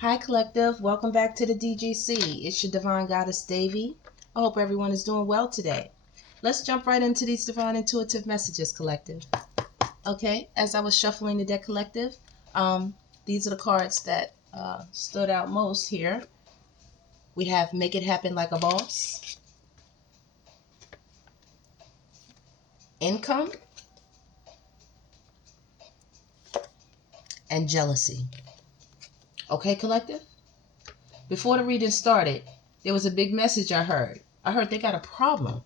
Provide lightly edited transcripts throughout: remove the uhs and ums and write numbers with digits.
Hi Collective, welcome back to the DGC. It's your Divine Goddess Devi. I hope everyone is doing well today. Let's jump right into these divine intuitive messages, Collective. Okay, as I was shuffling the deck, Collective, these are the cards that stood out most here. We have Make It Happen Like a Boss, Income, and Jealousy. Okay, Collective? Before the reading started, there was a big message I heard. I heard they got a problem.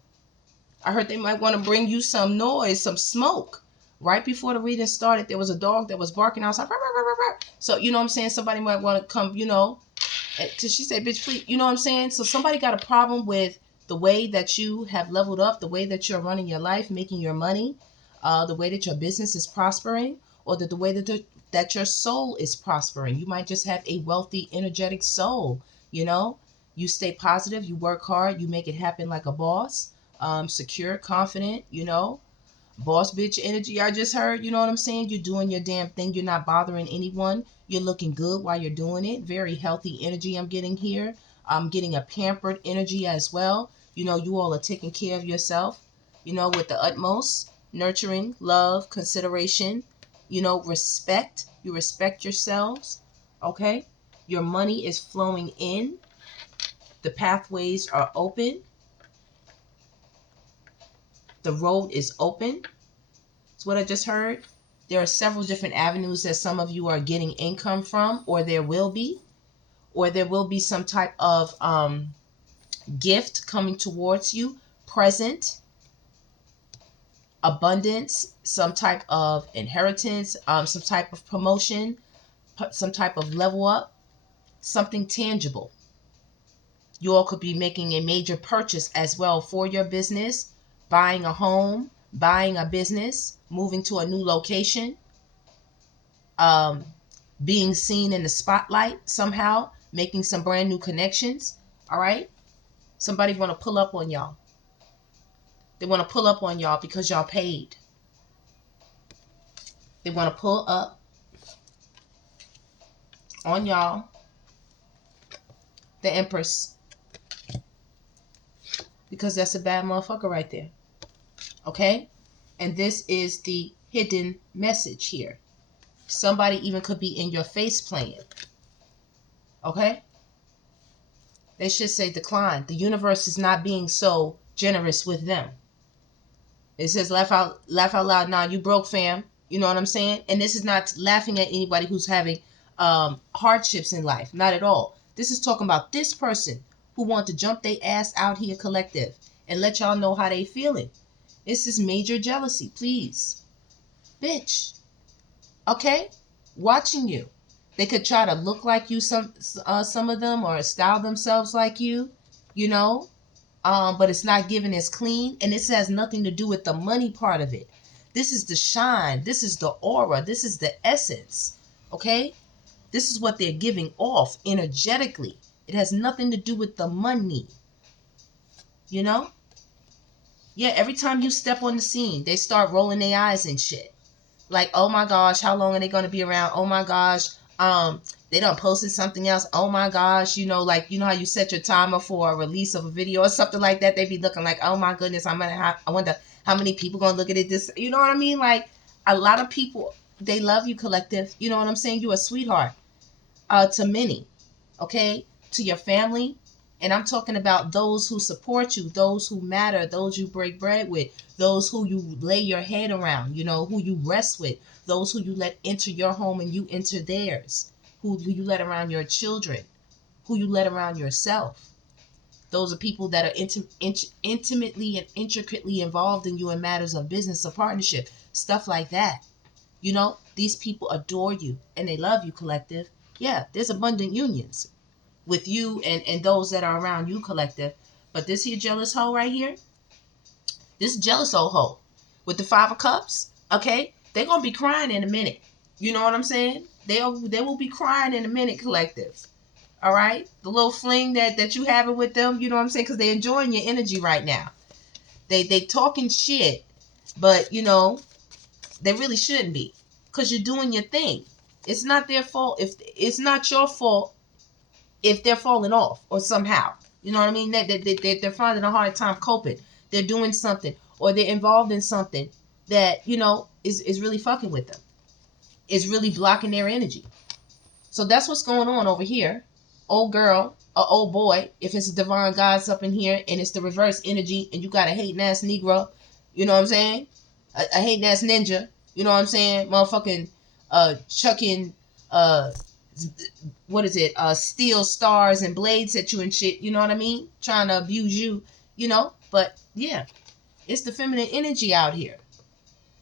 I heard they might want to bring you some noise, some smoke. Right before the reading started, there was a dog that was barking outside. So, you know what I'm saying? Somebody might want to come, because she said, bitch, please. You know what I'm saying? So somebody got a problem with the way that you have leveled up, the way that you're running your life, making your money, the way that your business is prospering, or the way that your soul is prospering. You might just have a wealthy, energetic soul, You stay positive, you work hard, you make it happen like a boss, secure, confident, boss bitch energy I just heard, you know what I'm saying? You're doing your damn thing. You're not bothering anyone. You're looking good while you're doing it. Very healthy energy I'm getting here. I'm getting a pampered energy as well. You all are taking care of yourself, with the utmost nurturing, love, consideration, respect. You respect yourselves, okay? Your money is flowing in. The pathways are open. The road is open. That's what I just heard. There are several different avenues that some of you are getting income from, or there will be some type of gift coming towards you, present, abundance, some type of inheritance, some type of promotion, some type of level up, something tangible. You all could be making a major purchase as well for your business, buying a home, buying a business, moving to a new location, being seen in the spotlight somehow, making some brand new connections. All right. Somebody want to pull up on y'all. They want to pull up on y'all because y'all paid. They want to pull up on y'all. The Empress. Because that's a bad motherfucker right there. Okay? And this is the hidden message here. Somebody even could be in your face playing. Okay? They should say decline. The universe is not being so generous with them. It says laugh out loud. Now you broke, fam. You know what I'm saying? And this is not laughing at anybody who's having hardships in life. Not at all. This is talking about this person who want to jump their ass out here, Collective, and let y'all know how they feeling. This is major jealousy. Please. Bitch. Okay? Watching you. They could try to look like you, some of them, or style themselves like you, but it's not given as clean, and this has nothing to do with the money part of it. This is the shine. This is the aura. This is the essence. Okay? This is what they're giving off energetically. It has nothing to do with the money. Yeah, every time you step on the scene, they start rolling their eyes and shit. Like, oh my gosh, how long are they going to be around? Oh my gosh, they done posted something else. Oh my gosh, how you set your timer for a release of a video or something like that. They be looking like, oh my goodness, I wonder how many people gonna look at it. This, you know what I mean? Like, a lot of people, they love you, Collective. You know what I'm saying? You a sweetheart, to many, okay, to your family. And I'm talking about those who support you, those who matter, those you break bread with, those who you lay your head around, who you rest with, those who you let enter your home and you enter theirs, who you let around your children, who you let around yourself. Those are people that are intimately and intricately involved in you in matters of business or partnership, stuff like that. These people adore you and they love you, Collective. Yeah, there's abundant unions with you and those that are around you, Collective. But this here jealous hoe right here, this jealous old hoe with the 5 of Cups, okay, they're going to be crying in a minute. You know what I'm saying? They will be crying in a minute, Collective. All right? The little fling that you having with them, you know what I'm saying? Because they're enjoying your energy right now. They talking shit, but, they really shouldn't be. Because you're doing your thing. It's not their fault. If it's not your fault if they're falling off or somehow. You know what I mean? They're finding a hard time coping. They're doing something, or they're involved in something that, you know, is really fucking with them. Is really blocking their energy. So that's what's going on over here. Old girl or old boy, if it's a divine God's up in here and it's the reverse energy and you got a hating ass Negro, you know what I'm saying? A hating ass ninja, you know what I'm saying? Motherfucking chucking what is it? Steel stars and blades at you and shit, you know what I mean? Trying to abuse you, you know? But yeah, it's the feminine energy out here.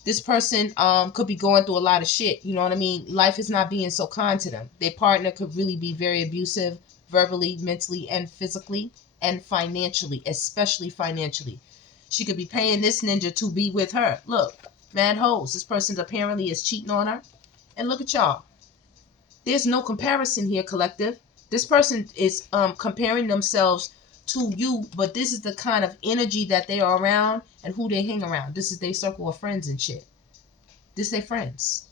This person could be going through a lot of shit, you know what I mean? Life is not being so kind to them. Their partner could really be very abusive, verbally, mentally, and physically, and financially, especially financially. She could be paying this ninja to be with her. Look, mad hoes. This person apparently is cheating on her. And look at y'all. There's no comparison here, collective. This person is comparing themselves to you, but this is the kind of energy that they are around and who they hang around. This is their circle of friends and shit. This is their friends.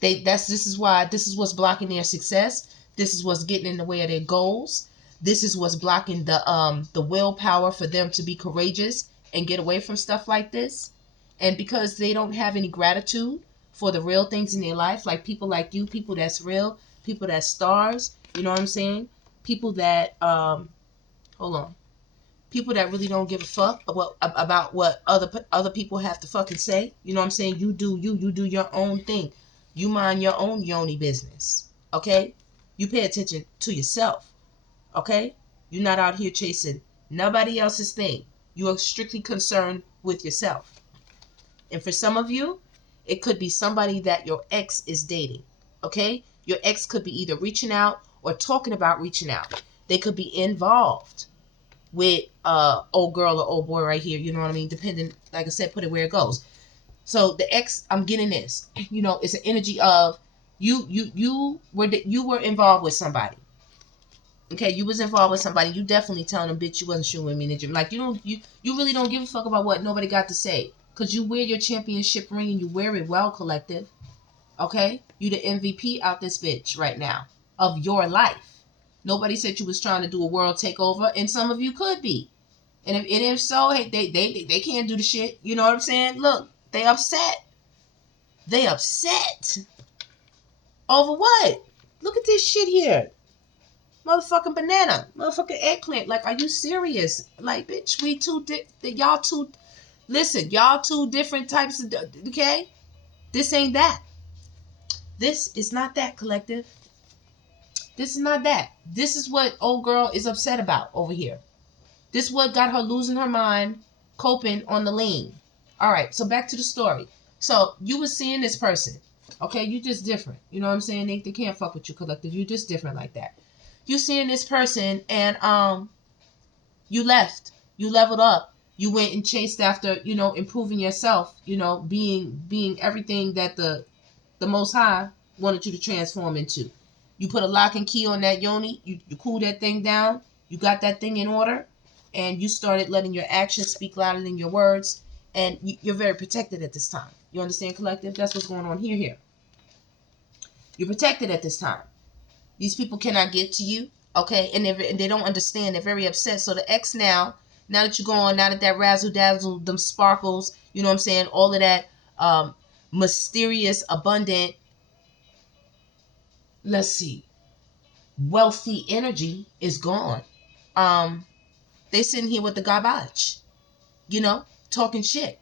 This is what's blocking their success. This is what's getting in the way of their goals. This is what's blocking the willpower for them to be courageous and get away from stuff like this. And because they don't have any gratitude for the real things in their life, like people like you, people that's real, people that's stars, you know what I'm saying? People that hold on. People that really don't give a fuck about what other people have to fucking say. You know what I'm saying? You do your own thing. You mind your own yoni business. Okay? You pay attention to yourself. Okay? You're not out here chasing nobody else's thing. You are strictly concerned with yourself. And for some of you, it could be somebody that your ex is dating. Okay? Your ex could be either reaching out or talking about reaching out. They could be involved with old girl or old boy right here, you know what I mean? Depending, like I said, put it where it goes. So the ex, I'm getting this, you know, it's an energy of you were involved with somebody. Okay, you was involved with somebody. You definitely telling them, bitch, you wasn't shooting me in the gym. Like you really don't give a fuck about what nobody got to say, cause you wear your championship ring and you wear it well, collective. Okay, you the MVP out this bitch right now of your life. Nobody said you was trying to do a world takeover, and some of you could be. And if so, hey, they can't do the shit. You know what I'm saying? Look, they upset. They upset. Over what? Look at this shit here. Motherfucking banana. Motherfucking eggplant. Like, are you serious? Like, bitch, y'all two, listen, y'all two different types of, okay? This ain't that. This is not that, collective. This is not that. This is what old girl is upset about over here. This is what got her losing her mind, coping on the lean. All right, so back to the story. So you was seeing this person. Okay, you just different. You know what I'm saying? They can't fuck with you, collective. You just different like that. You seeing this person and you left. You leveled up. You went and chased after, you know, improving yourself, you know, being everything that the Most High wanted you to transform into. You put a lock and key on that yoni. You cool that thing down. You got that thing in order. And you started letting your actions speak louder than your words. And you're very protected at this time. You understand, collective? That's what's going on here. You're protected at this time. These people cannot get to you. Okay? And they don't understand. They're very upset. So the ex now that you're gone, now that razzle dazzle, them sparkles, you know what I'm saying? All of that mysterious, abundant, let's see, wealthy energy is gone. They sitting here with the garbage, you know, talking shit.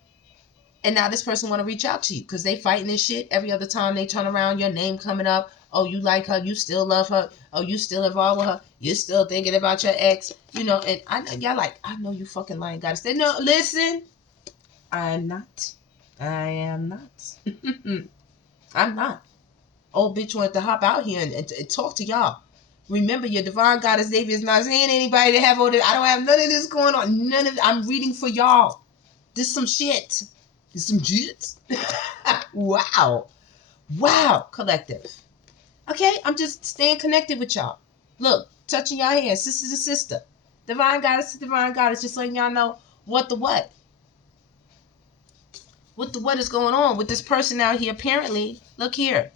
And now this person want to reach out to you because they fighting this shit. Every other time they turn around, your name coming up. Oh, you like her. You still love her. Oh, you still involved with her. You're still thinking about your ex. You know, and y'all like, I know you fucking lying. Gotta say, no, listen. I'm not. I am not. I'm not. Old bitch wanted to hop out here and talk to y'all. Remember, your divine goddess Devi is not saying anybody to have all this. I don't have none of this going on. None of it. I'm reading for y'all. This some shit. This some shit. Wow. Wow, collective. Okay, I'm just staying connected with y'all. Look, touching y'all hands. Sister to sister. Divine goddess to divine goddess. Just letting y'all know what the what. What the what is going on with this person out here. Apparently, look here.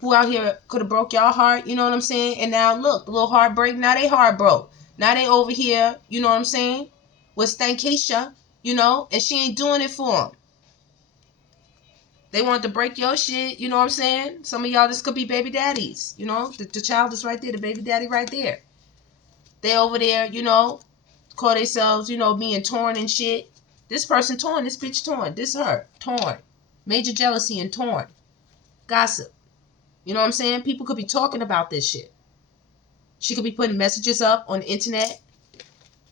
who out here could have broke y'all heart, you know what I'm saying? And now look, a little heartbreak, now they heart broke. Now they over here, you know what I'm saying, with Stankeisha, you know, and she ain't doing it for them. They wanted to break your shit, you know what I'm saying? Some of y'all, this could be baby daddies, you know? The child is right there, the baby daddy right there. They over there, you know, call themselves, you know, being torn and shit. This person torn, this bitch torn, this her, torn. Major jealousy and torn. Gossip. You know what I'm saying? People could be talking about this shit. She could be putting messages up on the internet,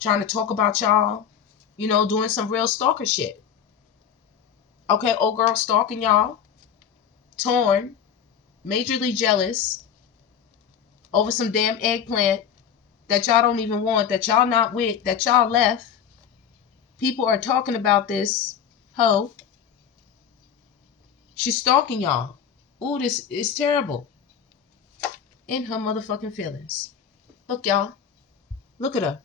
trying to talk about y'all, you know, doing some real stalker shit. Okay, old girl stalking y'all, torn, majorly jealous over some damn eggplant that y'all don't even want, that y'all not with, that y'all left. People are talking about this hoe. She's stalking y'all. Ooh, this is terrible. In her motherfucking feelings. Look, y'all. Look at her.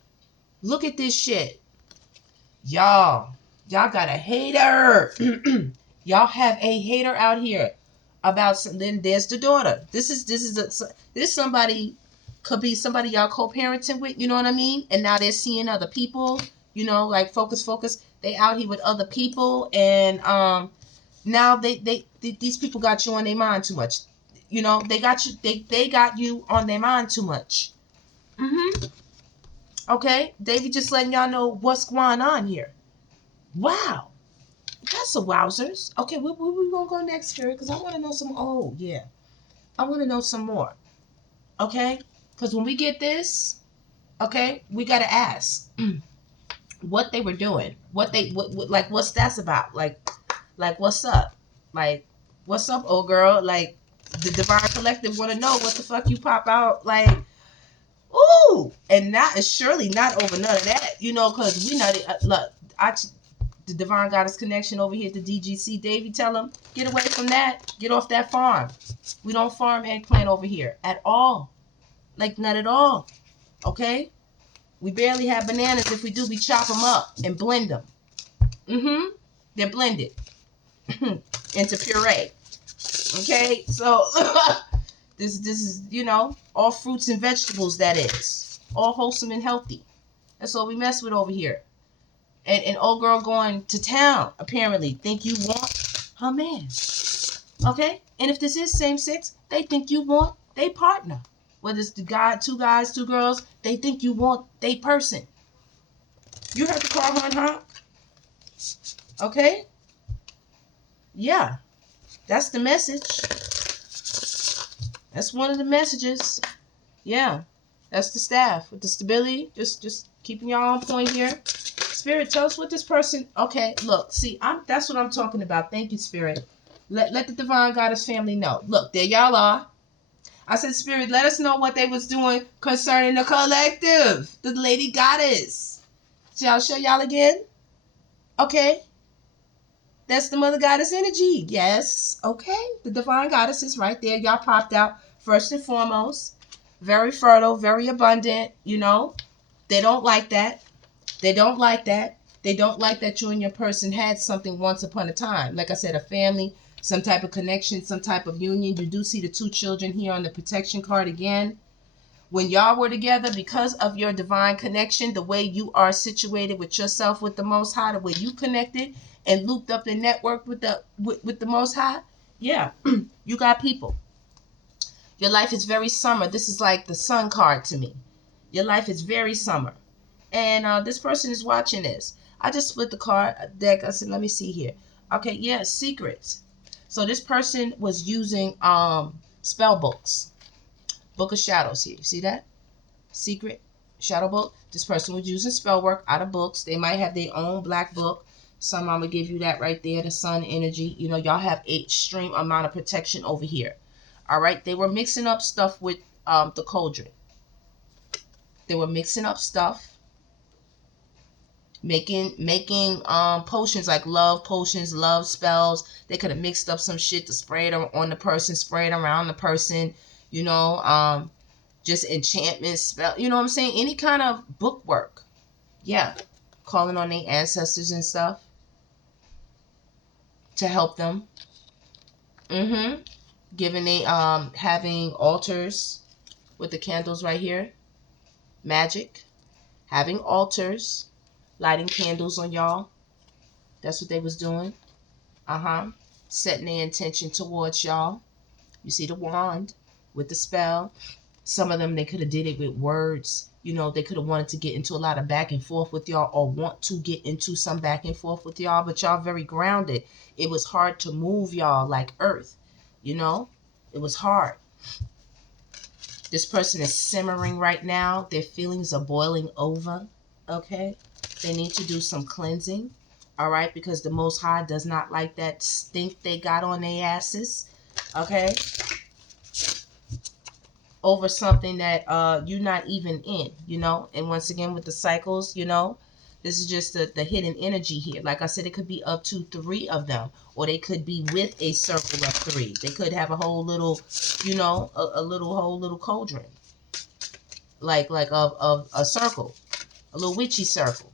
Look at this shit. Y'all got a hater. Y'all have a hater out here about some. Then there's the daughter. This somebody, could be somebody y'all co-parenting with, you know what I mean? And now they're seeing other people, you know, like focus. They out here with other people, and now these people got you on their mind too much. You know, they got you on their mind too much. Okay, Davey just letting y'all know what's going on here. Wow, that's a wowzers. Okay, where we gonna go next, Spirit? Because I want to know some. Oh yeah, I want to know some more. Okay, because when we get this, okay, we gotta ask what they were doing, what like what's that's about, like what's up, like what's up, old girl, like the Divine Collective want to know what the fuck you pop out like. Ooh, and not surely not over none of that, you know, because we not look. The Divine Goddess Connection over here at the DGC. Davey, tell them, get away from that. Get off that farm. We don't farm eggplant over here at all. Like, not at all. Okay? We barely have bananas. If we do, we chop them up and blend them. They're blended into puree. Okay? So, this is, you know, all fruits and vegetables, that is. All wholesome and healthy. That's all we mess with over here. And old girl going to town, apparently, think you want her man. Okay? And if this is same sex, they think you want they partner. Whether it's the guy, two guys, two girls, they think you want they person. You heard the car horn honk? Okay? Yeah. That's the message. That's one of the messages. Yeah. That's the staff with the stability. Just keeping y'all on point here. Spirit, tell us what this person. Okay, look, see, that's what I'm talking about. Thank you, Spirit. Let the Divine Goddess family know. Look, there y'all are. I said, Spirit, let us know what they was doing concerning the collective, the Lady Goddess. Shall I show y'all again? Okay. That's the Mother Goddess energy. Yes. Okay. The Divine Goddess is right there. Y'all popped out first and foremost. Very fertile, very abundant. You know, they don't like that. They don't like that. They don't like that you and your person had something once upon a time. Like I said, a family, some type of connection, some type of union. You do see the two children here on the protection card again. When y'all were together, because of your divine connection, the way you are situated with yourself, with the Most High, the way you connected and looped up and networked with the Most High, yeah, you got people. Your life is very summer. This is like the sun card to me. Your life is very summer. And this person is watching this. I just split the card deck. I said, let me see here. Okay, yeah, secrets. So this person was using spell books. Book of Shadows here. You see that? Secret shadow book. This person was using spell work out of books. They might have their own black book. Some I'm going to give you that right there. The sun energy. You know, y'all have extreme amount of protection over here. All right. They were mixing up stuff with the cauldron. They were mixing up stuff. Making potions like love potions, love spells. They could have mixed up some shit to spray it on the person, spray it around the person, you know, just enchantment spell, you know what I'm saying? Any kind of book work. Yeah. Calling on their ancestors and stuff to help them. Giving a having altars with the candles right here. Magic. Having altars, lighting candles on y'all. That's what they was doing. Setting their intention towards y'all. You see the wand with the spell. Some of them, they could have did it with words. You know, they could have wanted to get into a lot of back and forth with y'all, or want to get into some back and forth with y'all, but y'all very grounded. It was hard to move y'all like earth. You know, it was hard. This person is simmering right now. Their feelings are boiling over. Okay. They need to do some cleansing. All right. Because the Most High does not like that stink they got on their asses. Okay. Over something that you're not even in, you know. And once again with the cycles, you know, this is just the hidden energy here. Like I said, it could be up to 3 of them, or they could be with a circle of 3. They could have a whole little, you know, a whole little cauldron, like of a circle, a little witchy circle.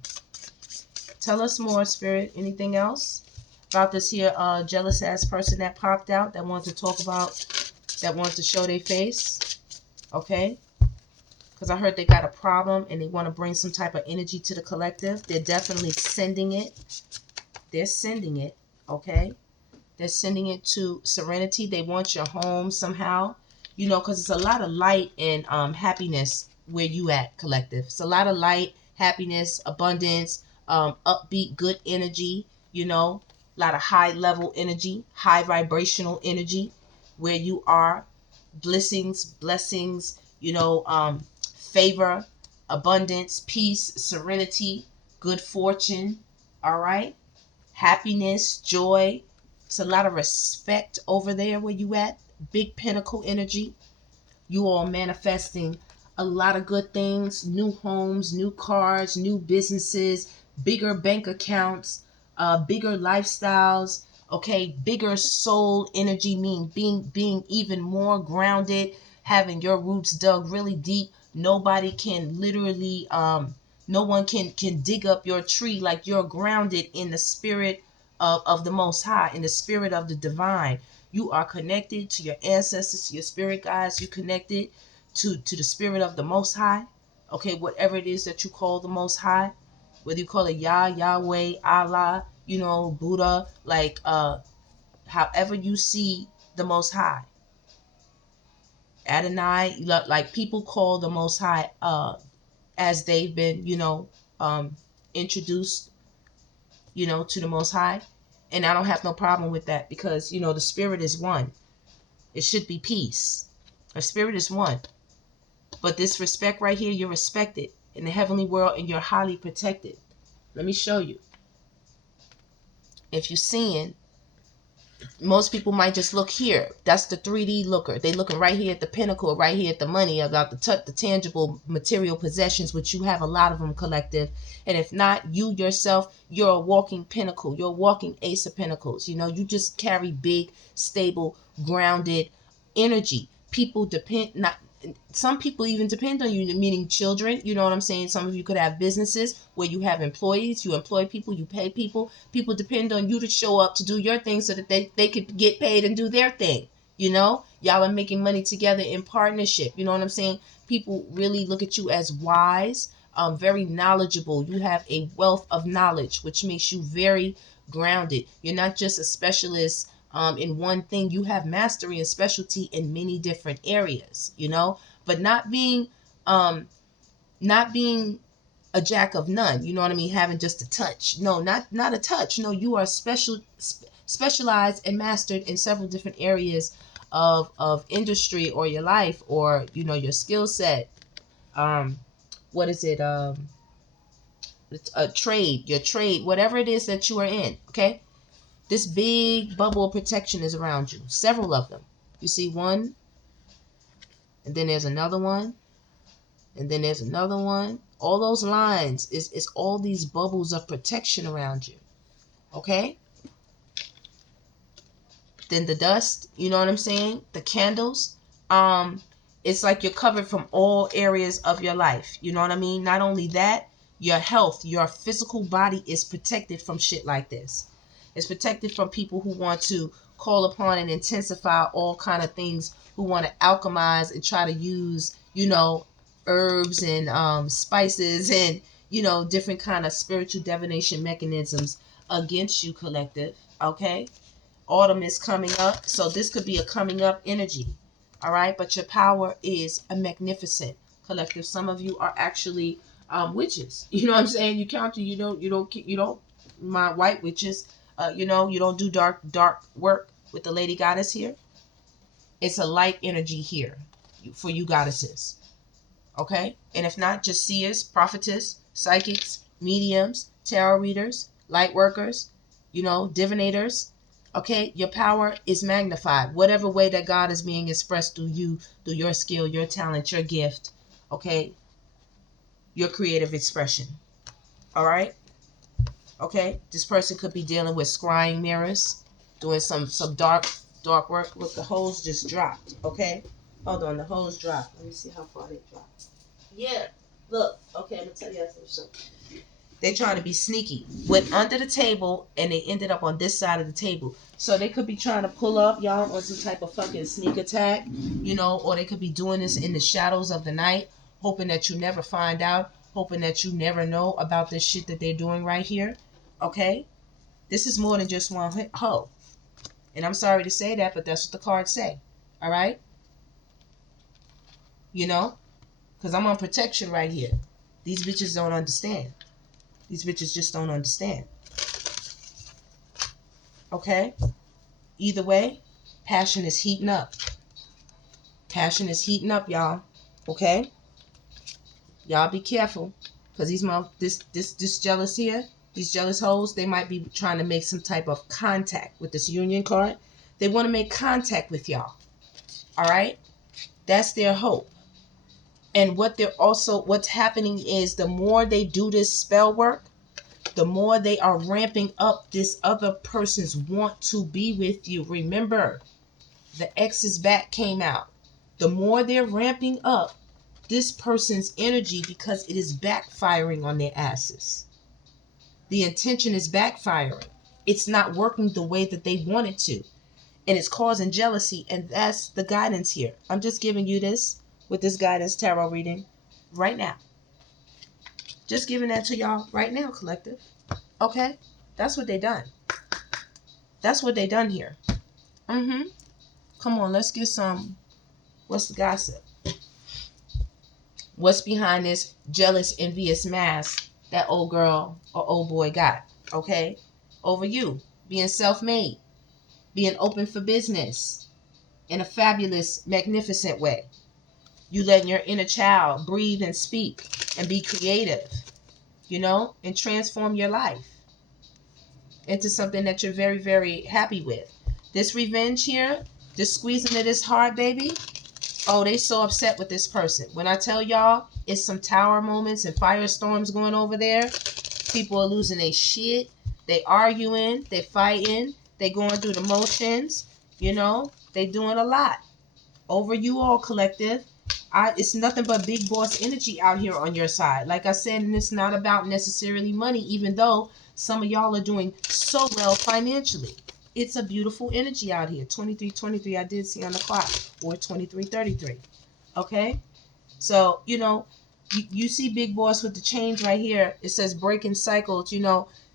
Tell us more, Spirit. Anything else about this here jealous ass person that popped out, that wanted to talk about, that wanted to show their face? Okay, because I heard they got a problem and they want to bring some type of energy to the collective. They're definitely sending it. They're sending it. Okay, they're sending it to Serenity. They want your home somehow, you know, because it's a lot of light and happiness where you at, collective. It's a lot of light, happiness, abundance, upbeat, good energy, you know, a lot of high level energy, high vibrational energy where you are. Blessings, you know, favor, abundance, peace, serenity, good fortune. All right, happiness, joy. It's a lot of respect over there where you at. Big pinnacle energy. You all manifesting a lot of good things: new homes, new cars, new businesses, bigger bank accounts, bigger lifestyles. Okay, bigger soul energy, mean being even more grounded, having your roots dug really deep. Nobody can literally no one can dig up your tree, like you're grounded in the spirit of the Most High, in the spirit of the divine. You are connected to your ancestors, to your spirit guides. You connected to the spirit of the Most High. Okay, whatever it is that you call the Most High, whether you call it Yah, Yahweh, Allah, you know, Buddha, like however you see the Most High, Adonai, like people call the Most High as they've been, you know, introduced, you know, to the Most High. And I don't have no problem with that, because, you know, the spirit is one. It should be peace. The spirit is one. But this respect right here, you're respected in the heavenly world and you're highly protected. Let me show you. If you're seeing, most people might just look here. That's the 3D looker. They looking right here at the pinnacle, right here at the money, about the tangible material possessions, which you have a lot of them, collective. And if not, you yourself, you're a walking pinnacle. You're a walking ace of pentacles. You know, you just carry big, stable, grounded energy. People depend, not some people even depend on you, meaning children. You know what I'm saying? Some of you could have businesses where you have employees, you employ people, you pay people. People depend on you to show up to do your thing so that they could get paid and do their thing. You know, y'all are making money together in partnership. You know what I'm saying? People really look at you as wise, very knowledgeable. You have a wealth of knowledge, which makes you very grounded. You're not just a specialist in one thing. You have mastery and specialty in many different areas, you know, but not being a jack of none. You know what I mean? Having just a touch. No, not a touch. No, you are specialized and mastered in several different areas of industry, or your life, or, you know, your skill set. What is it? A trade, your trade, whatever it is that you are in. Okay. This big bubble of protection is around you. Several of them. You see one, and then there's another one, and then there's another one. All those lines is all these bubbles of protection around you. Okay? Then the dust, you know what I'm saying? The candles. It's like you're covered from all areas of your life. You know what I mean? Not only that, your health, your physical body is protected from shit like this. It's protected from people who want to call upon and intensify all kind of things, who want to alchemize and try to use, herbs and spices and, different kind of spiritual divination mechanisms against you, collective. Okay? Autumn is coming up, so this could be a coming up energy. All right? But your power is a magnificent, collective. Some of you are actually witches. You know what I'm saying? You counter, you don't mind white witches. You don't do dark work with the lady goddess here. It's a light energy here for you goddesses. Okay? And if not, just seers, prophetess, psychics, mediums, tarot readers, light workers, divinators. Okay? Your power is magnified. Whatever way that God is being expressed through you, through your skill, your talent, your gift. Okay? Your creative expression. All right? Okay? This person could be dealing with scrying mirrors, doing some dark work. Look, the hose just dropped. Okay? Hold on, the hose dropped. Let me see how far they dropped. Yeah, look. Okay, I'm gonna tell you something. They're trying to be sneaky. Went under the table and they ended up on this side of the table. So they could be trying to pull up y'all on some type of fucking sneak attack, or they could be doing this in the shadows of the night, hoping that you never find out, hoping that you never know about this shit that they're doing right here. Okay? This is more than just one hoe. And I'm sorry to say that, but that's what the cards say. All right? Because I'm on protection right here. These bitches don't understand. These bitches just don't understand. Okay? Either way, passion is heating up. Passion is heating up, y'all. Okay? Y'all be careful. Because this jealous here, these jealous hoes, they might be trying to make some type of contact with this union card. They want to make contact with y'all. Alright? That's their hope. And what's happening is the more they do this spell work, the more they are ramping up this other person's want to be with you. Remember, the X's back came out. The more they're ramping up this person's energy, because it is backfiring on their asses. The intention is backfiring. It's not working the way that they want it to. And it's causing jealousy. And that's the guidance here. I'm just giving you this with this guidance tarot reading right now. Just giving that to y'all right now, collective. Okay? That's what they done. That's what they done here. Come on, let's get some. What's the gossip? What's behind this jealous, envious mask that old girl or old boy got? Okay? Over you. Being self-made. Being open for business. In a fabulous, magnificent way. You letting your inner child breathe and speak and be creative, and transform your life into something that you're very, very happy with. This revenge here, just squeezing of this heart, baby. Oh, they so upset with this person. When I tell y'all, it's some tower moments and firestorms going over there. People are losing their shit. They arguing, they fighting, they going through the motions. They doing a lot. Over you all, collective. It's nothing but big boss energy out here on your side. Like I said, and it's not about necessarily money, even though some of y'all are doing so well financially. It's a beautiful energy out here. 23:23 I did see on the clock, or 23:33. Okay? So, you see big boss with the chains right here. It says breaking cycles.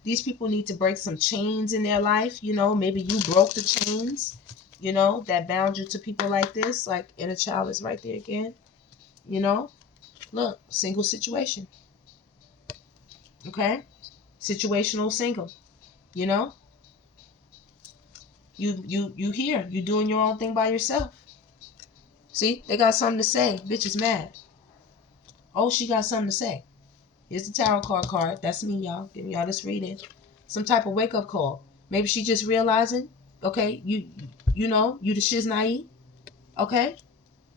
These people need to break some chains in their life. Maybe you broke the chains, that bound you to people like this. Like inner child is right there again. Look, single situation. Okay? Situational single. You here. You doing your own thing by yourself. See, they got something to say. Bitch is mad. Oh, she got something to say. Here's the tarot card. That's me, y'all. Giving y'all this reading. Some type of wake up call. Maybe she just realizing, okay, you the shiz naive. Okay?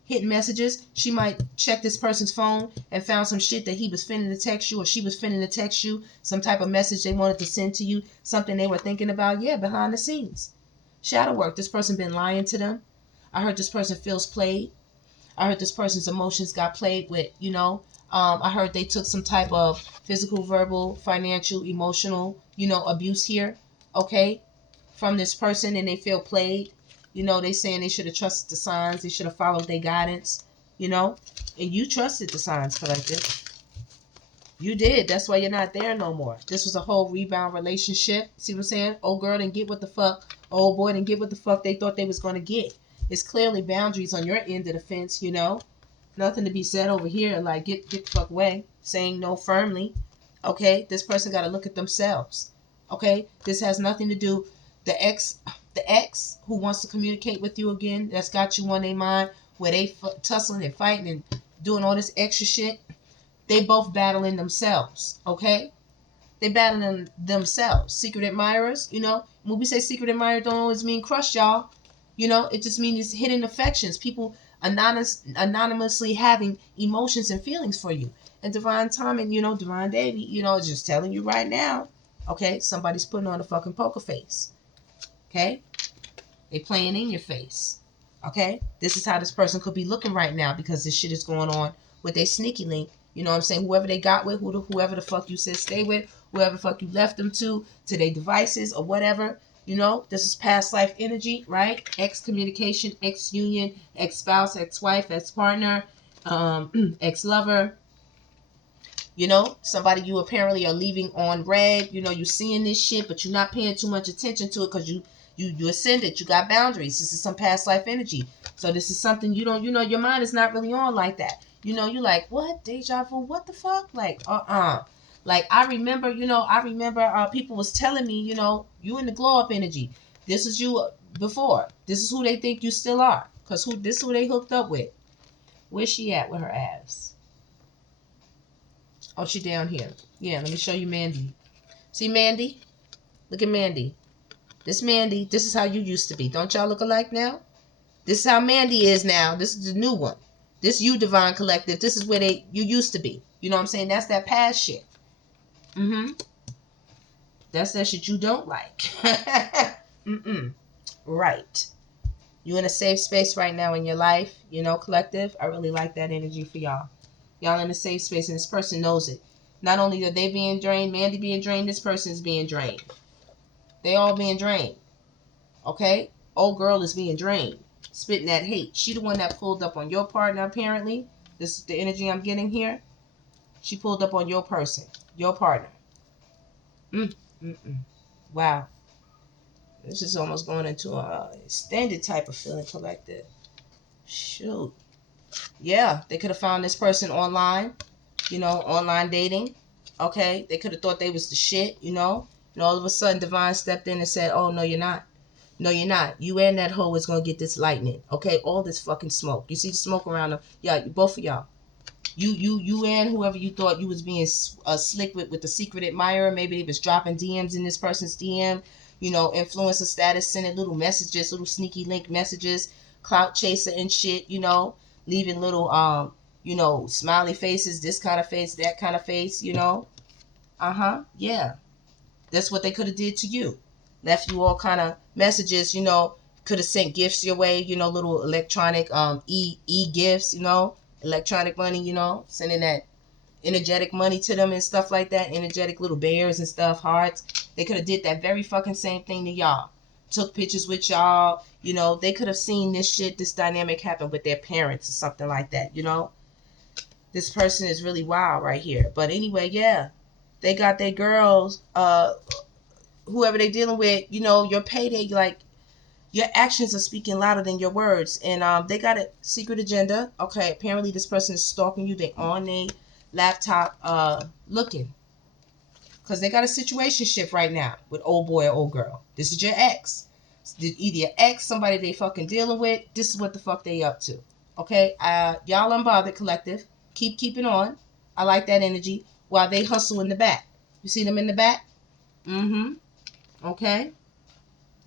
Hitting messages. She might check this person's phone and found some shit that he was finna to text you, or she was finna to text you, some type of message they wanted to send to you, something they were thinking about, behind the scenes. Shadow work. This person been lying to them. I heard this person feels played. I heard this person's emotions got played with, I heard they took some type of physical, verbal, financial, emotional, abuse here. Okay? from this person and they feel played. You know, they saying they should have trusted the signs. They should have followed their guidance, you know. And you trusted the signs, collective. You did. That's why you're not there no more. This was a whole rebound relationship. See what I'm saying? Old girl didn't get what the fuck. Old boy didn't get what the fuck they thought they was going to get. It's clearly boundaries on your end of the fence, you know. Nothing to be said over here like get the fuck away. Saying no firmly. Okay? This person got to look at themselves. Okay? This has nothing to do. The ex who wants to communicate with you again, that's got you on their mind, where they tussling and fighting and doing all this extra shit, they both battling themselves, okay? They battling themselves. Secret admirers, you know? When we say secret admirer, don't always mean crush, y'all. You know, it just means hidden affections. People anonymously having emotions and feelings for you. And divine timing, you know, divine Devi, you know, is just telling you right now, okay, somebody's putting on a fucking poker face. Okay? They playing in your face. Okay? This is how this person could be looking right now because this shit is going on with their sneaky link. You know what I'm saying? Whoever they got with, whoever the fuck you said stay with, whoever the fuck you left them to their devices or whatever. You know, this is past life energy, right? Ex-communication, ex-union, ex-spouse, ex-wife, ex-partner, ex-lover. You know, somebody you apparently are leaving on red. You know, you're seeing this shit, but you're not paying too much attention to it because you ascended. You got boundaries. This is some past life energy. So this is something you don't, you know, your mind is not really on like that. You know, you're like, what? Deja vu? What the fuck? Like, Like, I remember people was telling me, you know, you in the glow up energy. This is you before. This is who they think you still are. Because this is who they hooked up with. Where's she at with her ass? Oh, she down here. Yeah, let me show you Mandy. See Mandy? Look at Mandy. This Mandy, this is how you used to be. Don't y'all look alike now? This is how Mandy is now. This is the new one. This you, Divine Collective. This is where you used to be. You know what I'm saying? That's that past shit. That's that shit you don't like. Right. You in a safe space right now in your life. You know, Collective. I really like that energy for y'all. Y'all in a safe space, and this person knows it. Not only are they being drained, Mandy being drained, this person is being drained. They all being drained. Okay? Old girl is being drained. Spitting that hate. She the one that pulled up on your partner, apparently. This is the energy I'm getting here. She pulled up on your person. Your partner. Wow. This is almost going into a extended type of feeling, Collective. Shoot. Yeah, they could have found this person online. You know, online dating. Okay? They could have thought they was the shit, you know? And all of a sudden, Divine stepped in and said, oh, no, you're not. No, you're not. You and that hoe is going to get this lightning. Okay? All this fucking smoke. You see the smoke around them? Yeah, both of y'all. You and whoever you thought you was being slick with the secret admirer. Maybe they was dropping DMs in this person's DM. You know, influencer status, sending little messages, little sneaky link messages, clout chaser and shit, you know. Leaving little, you know, smiley faces, this kind of face, that kind of face, you know. Yeah. That's what they could have did to you. Left you all kind of messages, you know. Could have sent gifts your way, you know, little electronic e-gifts, you know. Electronic money, you know. Sending that energetic money to them and stuff like that. Energetic little bears and stuff, hearts. They could have did that very fucking same thing to y'all. Took pictures with y'all, you know. They could have seen this shit, this dynamic happen with their parents or something like that, you know. This person is really wild right here. But anyway, yeah. They got their girls, whoever they dealing with, you know, your payday, like, your actions are speaking louder than your words. And they got a secret agenda. Okay, apparently this person is stalking you. They on their laptop looking. Because they got a situationship right now with old boy or old girl. This is your ex. Either your ex, somebody they fucking dealing with. This is what the fuck they up to. Okay? Y'all unbothered, Collective. Keep keeping on. I like that energy. While they hustle in the back. You see them in the back? Okay?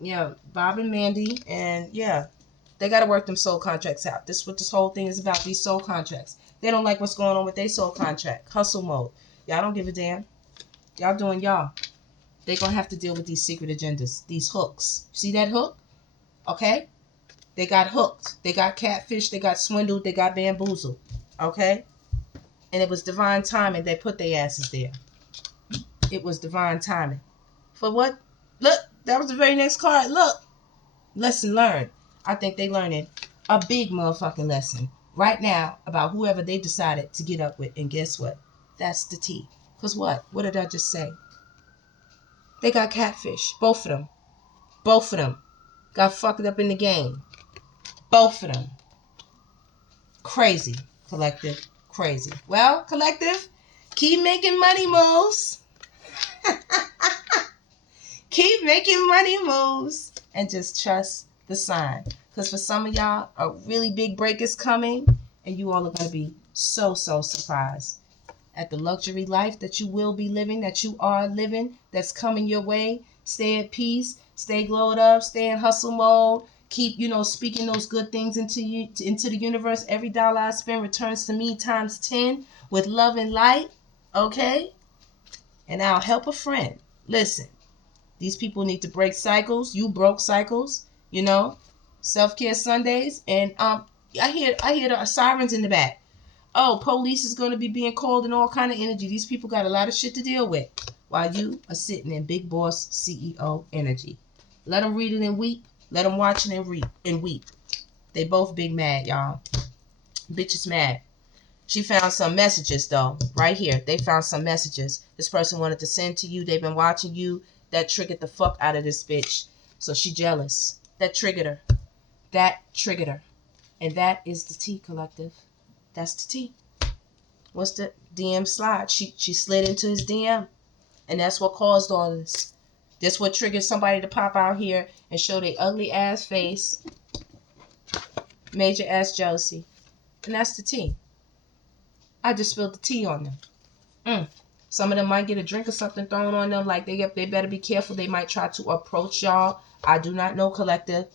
Yeah, Bob and Mandy. And yeah, they got to work them soul contracts out. This is what this whole thing is about. These soul contracts. They don't like what's going on with their soul contract. Hustle mode. Y'all don't give a damn. Y'all doing y'all. They're going to have to deal with these secret agendas. These hooks. See that hook? Okay? They got hooked. They got catfish. They got swindled. They got bamboozled. Okay? And it was divine timing. They put their asses there. It was divine timing. For what? Look. That was the very next card. Look, lesson learned. I think they learning a big motherfucking lesson right now about whoever they decided to get up with. And guess what? That's the T. Because what? What did I just say? They got catfish. Both of them. Both of them got fucked up in the game. Both of them. Crazy, collective. Crazy. Well, collective, keep making money moves. Keep making money moves. And just trust the sign. Because for some of y'all, a really big break is coming. And you all are going to be so surprised at the luxury life that you will be living, that you are living, that's coming your way. Stay at peace. Stay glowed up. Stay in hustle mode. Keep, speaking those good things into the universe. Every dollar I spend returns to me times 10 with love and light. Okay? And I'll help a friend. Listen, these people need to break cycles. You broke cycles, Self-care Sundays. And I hear the sirens in the back. Oh, police is going to be being called and all kind of energy. These people got a lot of shit to deal with while you are sitting in big boss CEO energy. Let them read it and weep. Let them watch it and weep. They both big mad, y'all. Bitch is mad. She found some messages, though, right here. They found some messages this person wanted to send to you. They've been watching you. That triggered the fuck out of this bitch. So she jealous. That triggered her. And that is the T, collective. That's the T. What's the DM slide? She slid into his DM. And that's what caused all this. That's what triggered somebody to pop out here and show their ugly ass face. Major ass jealousy. And that's the T. I just spilled the tea on them. Some of them might get a drink or something thrown on them. Like they better be careful. They might try to approach y'all. I do not know, collective.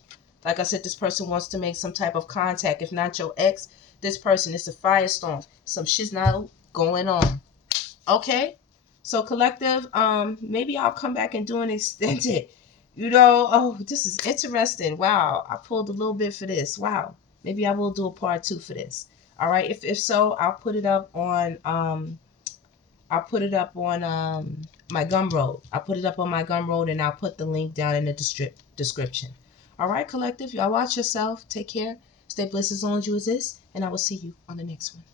Like I said, this person wants to make some type of contact. If not your ex, this person is a firestorm. Some shit's not going on. Okay? So collective, maybe I'll come back and do an extended. Oh, this is interesting. Wow, I pulled a little bit for this. Wow. Maybe I will do a part 2 for this. All right. If so, I'll put it up on my GumRoad. I'll put it up on my GumRoad and I'll put the link down in the description. All right, collective. Y'all watch yourself. Take care. Stay blessed as long as you exist. And I will see you on the next one.